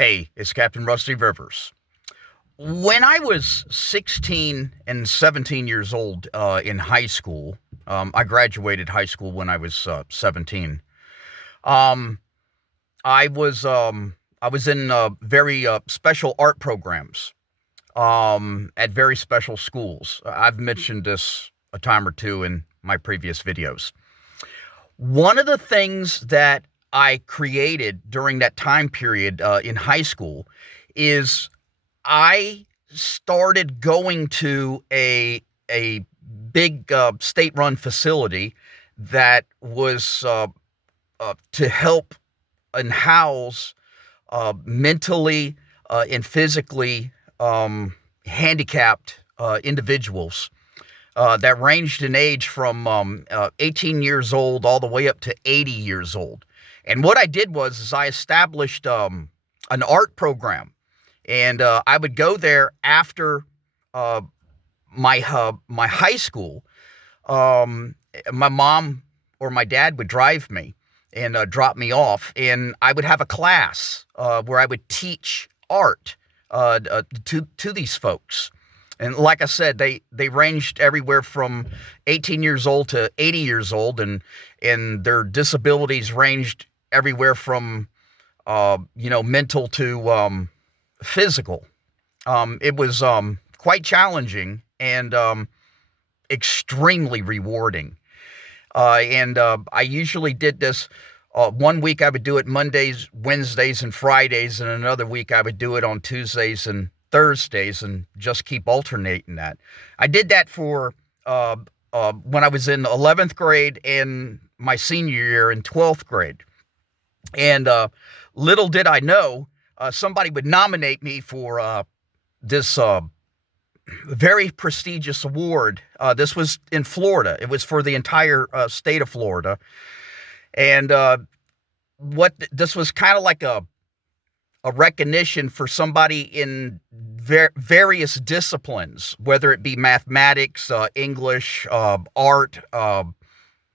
Hey, it's Captain Rusty Rivers. When I was 16 and 17 years old in high school, I graduated high school when I was 17. Um, I was I was in very special art programs at very special schools. I've mentioned this a time or two in my previous videos. One of the things that I created during that time period in high school is I started going to a big state-run facility that was to help and house mentally and physically handicapped individuals that ranged in age from 18 years old all the way up to 80 years old. And what I did was I established an art program, and I would go there after uh, my high school. Um, my mom or my dad would drive me and drop me off, and I would have a class where I would teach art to these folks. And like I said, they ranged everywhere from 18 years old to 80 years old, and their disabilities ranged everywhere from mental to physical. It was quite challenging and extremely rewarding. And I usually did this. One week I would do it Mondays, Wednesdays, and Fridays, and another week I would do it on Tuesdays and Thursdays, and just keep alternating that. I did that for when I was in 11th grade and my senior year in 12th grade. And little did I know, somebody would nominate me for this very prestigious award. This was in Florida. It was for the entire state of Florida. And what this was kind of like a recognition for somebody in various disciplines, whether it be mathematics, English, art,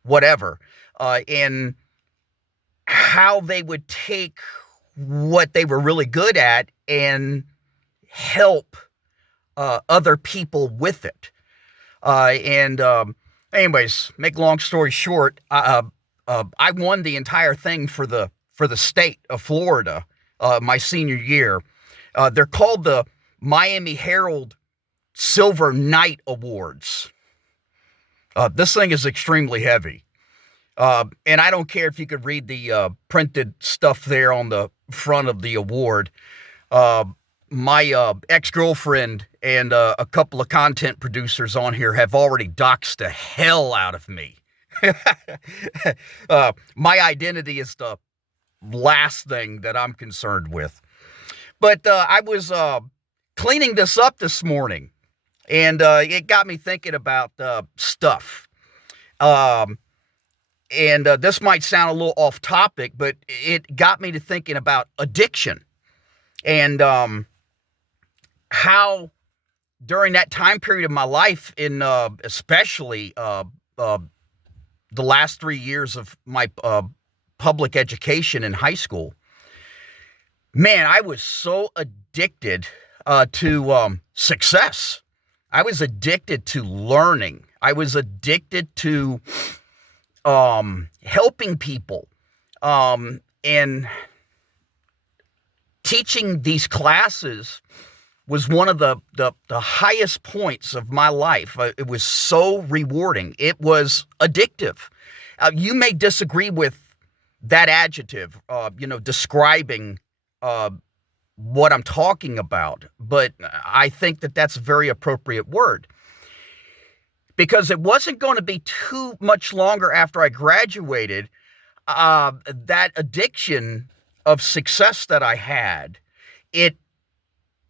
whatever, and how they would take what they were really good at and help other people with it. Anyways, make long story short, I won the entire thing for the state of Florida my senior year. They're called the Miami Herald Silver Knight Awards. This thing is extremely heavy. And I don't care if you could read the printed stuff there on the front of the award. My ex-girlfriend and a couple of content producers on here have already doxed the hell out of me. My identity is the last thing that I'm concerned with. But I was cleaning this up this morning, and it got me thinking about stuff. And this might sound a little off topic, but it got me to thinking about addiction and how during that time period of my life, in especially the last 3 years of my public education in high school, man, I was so addicted to success. I was addicted to learning. I was addicted to helping people, and teaching these classes was one of the highest points of my life. It was so rewarding. It was addictive. You may disagree with that adjective, describing what I'm talking about, but I think that that's a very appropriate word. Because it wasn't going to be too much longer after I graduated, that addiction of success that I had, it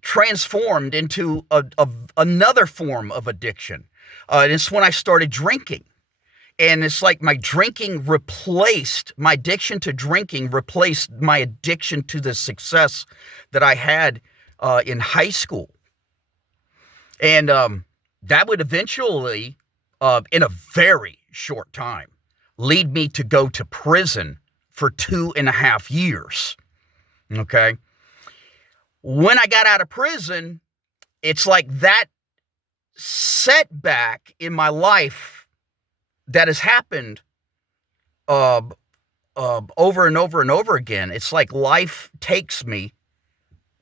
transformed into another form of addiction. And it's when I started drinking. And it's like my addiction to drinking replaced my addiction to the success that I had in high school. And that would eventually, in a very short time, lead me to go to prison for 2.5 years. Okay. When I got out of prison, it's like that setback in my life that has happened uh, over and over and over again. It's like life takes me,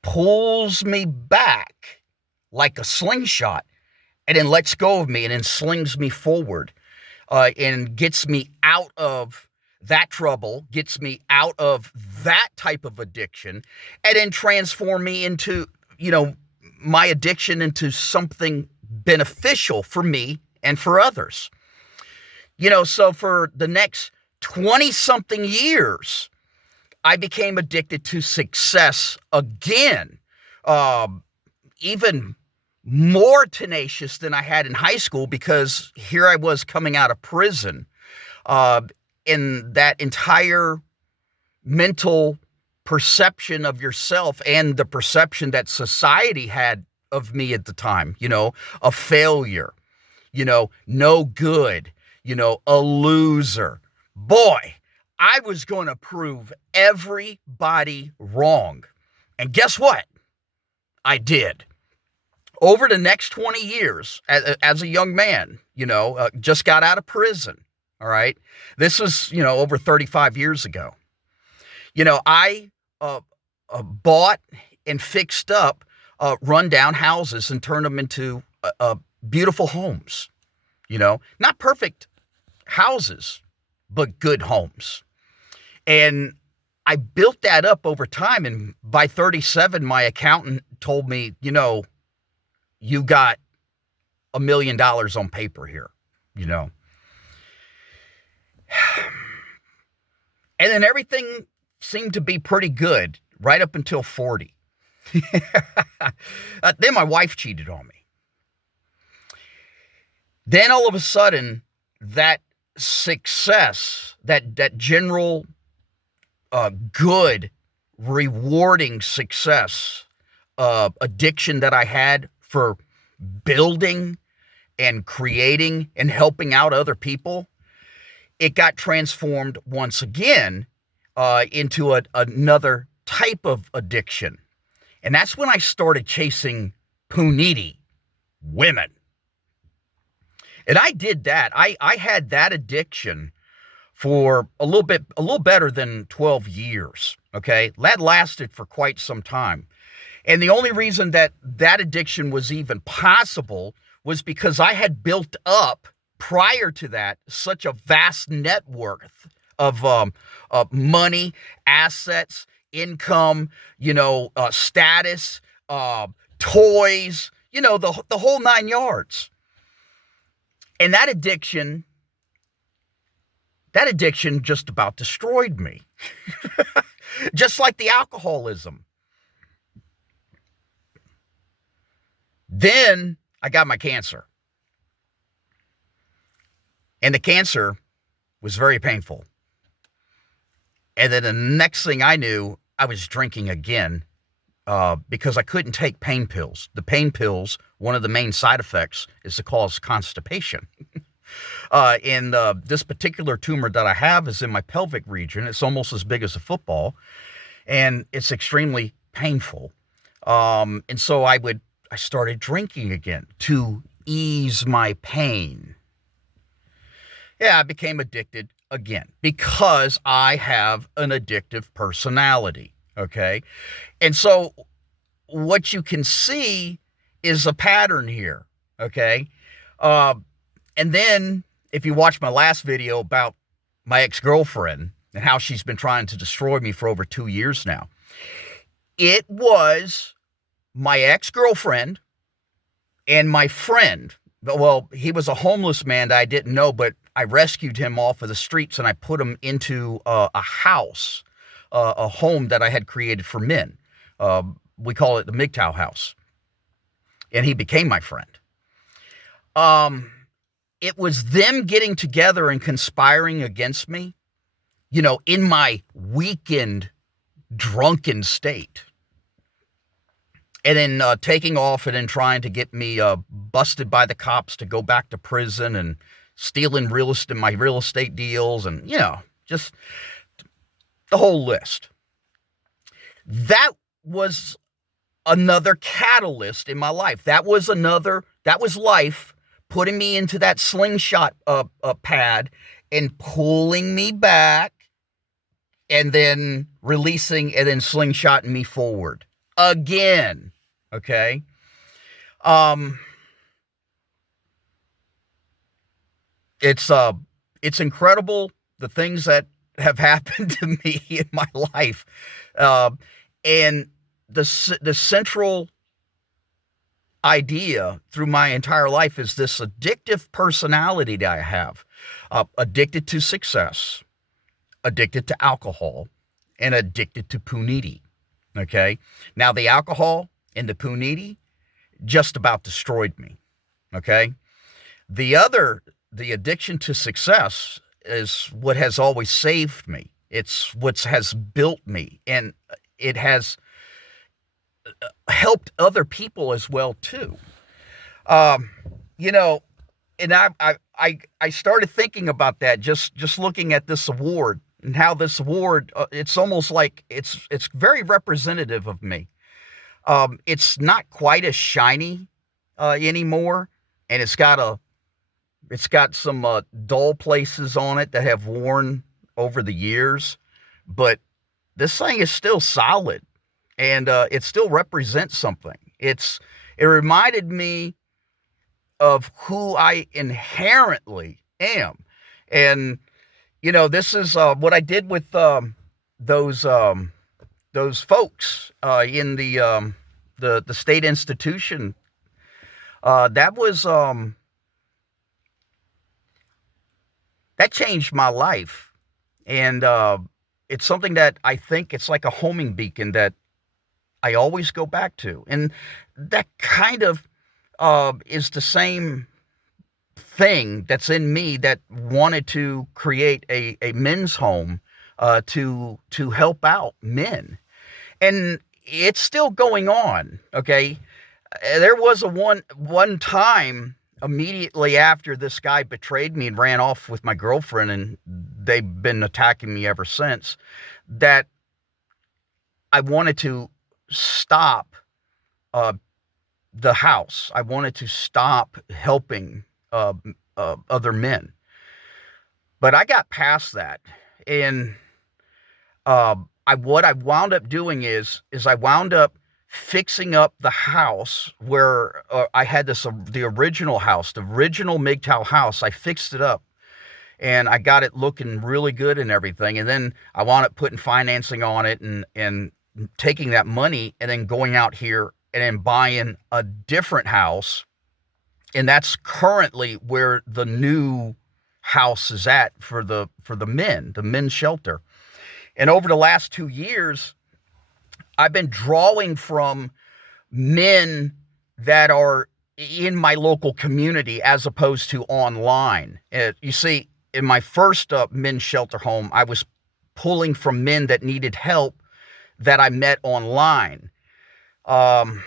pulls me back like a slingshot, and then lets go of me and then slings me forward, and gets me out of that trouble, gets me out of that type of addiction, and then transform me into, my addiction into something beneficial for me and for others. So for the next 20 something years, I became addicted to success again, even more tenacious than I had in high school, because here I was coming out of prison, in that entire mental perception of yourself and the perception that society had of me at the time, a failure, no good, a loser. Boy, I was going to prove everybody wrong. And guess what? I did. Over the next 20 years, as a young man, just got out of prison. All right. This was, over 35 years ago. I bought and fixed up rundown houses and turned them into beautiful homes. Not perfect houses, but good homes. And I built that up over time. And by 37, my accountant told me, you got $1 million on paper here, And then everything seemed to be pretty good right up until 40. Then my wife cheated on me. Then all of a sudden, that success, that general good, rewarding success, addiction that I had for building and creating and helping out other people, it got transformed once again into another type of addiction. And that's when I started chasing puniti women. And I did that. I had that addiction for a little better than 12 years. Okay. That lasted for quite some time. And the only reason that addiction was even possible was because I had built up prior to that such a vast net worth of money, assets, income, status, toys, the whole 9 yards. And that addiction just about destroyed me. Just like the alcoholism. Then I got my cancer. And the cancer was very painful. And then the next thing I knew, I was drinking again, because I couldn't take pain pills. The pain pills, one of the main side effects is to cause constipation. And this particular tumor that I have is in my pelvic region. It's almost as big as a football, and it's extremely painful. And so I started drinking again to ease my pain. Yeah, I became addicted again because I have an addictive personality. Okay. And so what you can see is a pattern here. Okay. And then if you watch my last video about my ex-girlfriend and how she's been trying to destroy me for over 2 years now, it was my ex-girlfriend and my friend. Well, he was a homeless man that I didn't know, but I rescued him off of the streets and I put him into a house, a home that I had created for men. We call it the MGTOW house. And he became my friend. It was them getting together and conspiring against me, in my weakened, drunken state. And then taking off and then trying to get me busted by the cops to go back to prison and stealing my real estate deals and, just the whole list. That was another catalyst in my life. That was life putting me into that slingshot pad and pulling me back and then releasing and then slingshotting me forward again. Okay. Um, it's incredible the things that have happened to me in my life. And the central idea through my entire life is this addictive personality that I have, addicted to success, addicted to alcohol, and addicted to puniti. Okay. Now the alcohol and the puniti just about destroyed me. Okay. The addiction to success is what has always saved me. It's what has built me, and it has helped other people as well too. Um, you know, and I started thinking about that just looking at this award and how this award, it's almost like it's very representative of me. It's not quite as shiny anymore, and it's got some dull places on it that have worn over the years, but this thing is still solid, and it still represents something. It reminded me of who I inherently am, and this is what I did with those those folks in the state institution. That was that changed my life, and it's something that I think it's like a homing beacon that I always go back to, and that kind of is the same thing that's in me that wanted to create a men's home to help out men, and it's still going on. Okay, there was a one time immediately after this guy betrayed me and ran off with my girlfriend, and they've been attacking me ever since, that I wanted to stop the house. I wanted to stop helping other men. But I got past that. And what I wound up doing is I wound up fixing up the house where I had the original house, the original MGTOW house. I fixed it up and I got it looking really good and everything. And then I wound up putting financing on it and taking that money and then going out here and then buying a different house. And that's currently where the new house is at for the men's shelter. And over the last 2 years, I've been drawing from men that are in my local community as opposed to online. You see, in my first men's shelter home, I was pulling from men that needed help that I met online. And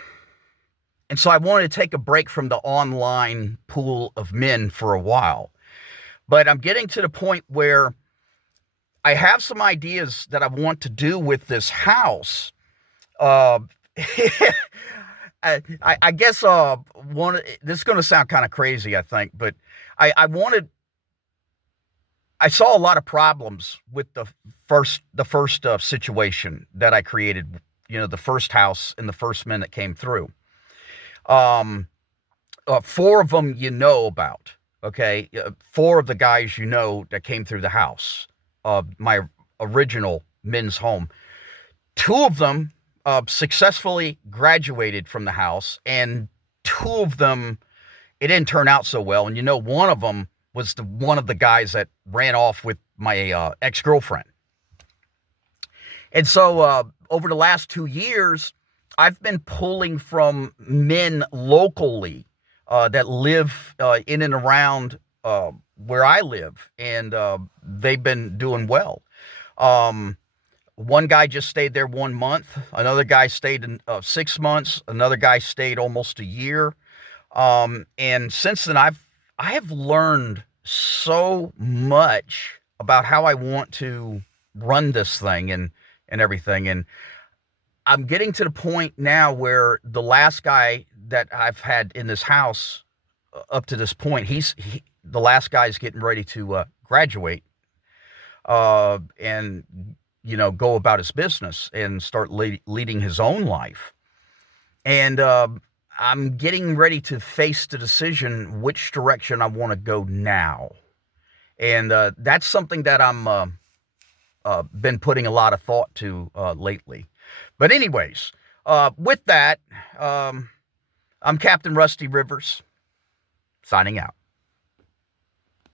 so I wanted to take a break from the online pool of men for a while. But I'm getting to the point where I have some ideas that I want to do with this house. I guess this is going to sound kind of crazy, I think, but I saw a lot of problems with the first situation that I created, the first house and the first men that came through. 4 of them about, okay? 4 of the guys that came through the house, my original men's home. 2 of them successfully graduated from the house, and 2 of them, it didn't turn out so well. And one of them was one of the guys that ran off with my ex-girlfriend. And so over the last 2 years, I've been pulling from men locally that live in and around where I live, and they've been doing well. One guy just stayed there 1 month. Another guy stayed in 6 months. Another guy stayed almost a year. And since then, I have learned so much about how I want to run this thing and everything. And I'm getting to the point now where the last guy that I've had in this house up to this point, the last guy's getting ready to graduate and go about his business and start leading his own life. And I'm getting ready to face the decision which direction I want to go now. And that's something that I'm been putting a lot of thought to lately. But anyways, with that, I'm Captain Rusty Rivers, signing out.